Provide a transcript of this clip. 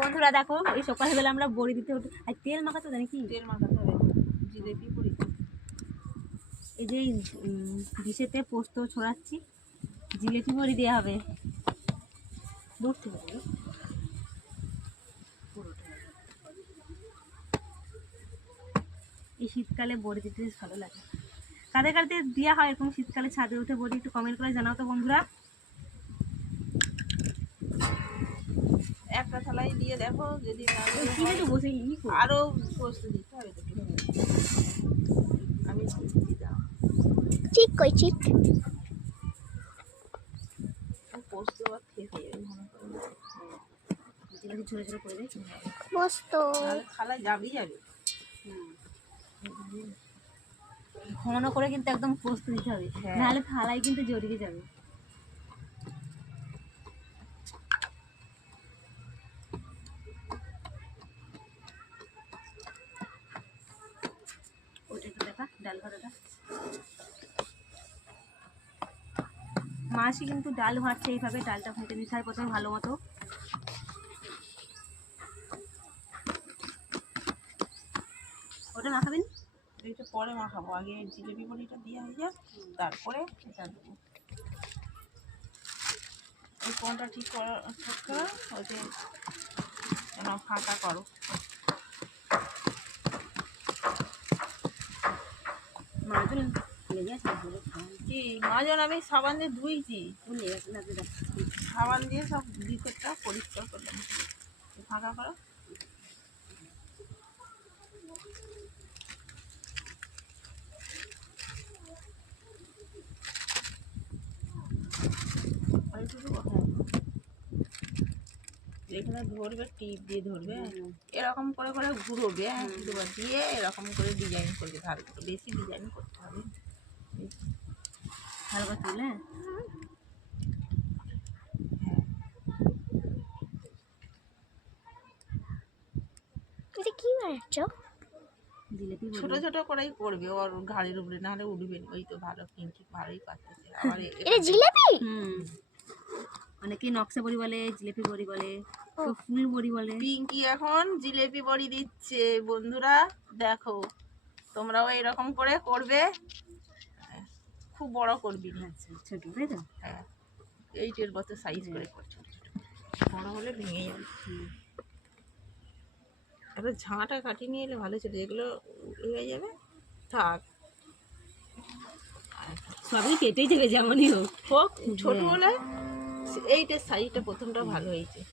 বন্ধুরা দেখো এই সকালবেলা আমরা বড়ি দিতে উঠি আর তেল মাখাতে জানি কি তেল মাখাতে হবে, জিলেপি বড়ি। এই যে ডিশেতে পোস্ত ছড়াচ্ছি, জিলেপি বড়ি দেওয়া হবে। বুঝতে পারবে এই শীতকালে বড়ি দিতে বেশ ভালো লাগে। কাদের কাদের দেওয়া হয় এরকম শীতকালে ছাদে উঠে বড়ি, একটু কমেন্ট করে জানাও তো বন্ধুরা। একটা থালায় দিয়ে দেখো, যদি না একটু বসে আরো পোস্ত দিতে হবে তো। আমি ঠিক কই ঠিক পোস্ত আবার খেয়ে হয়ে যাবে মনে করো, জিলেপি ঝরে ঝরে করে দেয়, মস্ত থালায় যাবি যাবে। ঘন করে কিন্তু একদম পোস্ত দিতে হবে, হ্যাঁ। নাহলে থালায় কিন্তু জড়িয়ে যাবে। ওটা একটু দেখা ডাল ভাতটা, মাসি কিন্তু ডাল ভাতছে এইভাবে, ডালটা ফুটে নিতে হয় প্রথমে ভালো মতো। ওটা মাখাবেন, এইটা পরে মাখাবো, আগে জিলেপি বড়িটা দিয়ে হয়ে যাক, তারপরে এটা দেবো। এই কোনটা ঠিক করো, ওই যে যেন ফাঁকা করো। মাজন লেগে আছে কি মাজন আমি সাবান দিয়ে ধুইছি, লেগে গেছে না, সাবান দিয়ে সব ভিতরটা পরিষ্কার করলাম। ফাঁকা করো। এখানে ধরবে, টিপ দিয়ে ধরবে, এরকম করে করে ঘুরোবে, দিয়ে এরকম করে ডিজাইন করবে, ভালো করে বেশি ডিজাইন করতে হবে। ভালো করে তুলে এটা কি বানাচ্ছ? জিলেপি ছোট ছোট করেই করবে, ওর ঘাড়ির উপরে, নাহলে উঠবে না। ওই তো ভালো, পিঙ্কি ভালোই পারতেছে। আবার এটা জিলাপি? অনেকে নকশা বড়ি বলে, জিলেপি বড়ি বলে, কেউ ফুল বড়ি বলে। পিঙ্কি এখন জিলেপি বড়ি দিচ্ছে বন্ধুরা, দেখো তোমরাও এরকম করে করবে, খুব বড় করবি না। আচ্ছা ছোট তাই তো, হ্যাঁ, এইটের মতো সাইজ করে করছো, বড় হলে ভেঙে যাবে। এবার ঝাঁটা কাটিয়ে নিয়ে এলে ভালো ছিল, এগুলো হয়ে যাবে, থাক। সবই কেটেই যাবে যেমনই হোক। ছোট হলে এইটার সাইজটা প্রথমটা ভালো হয়েছে।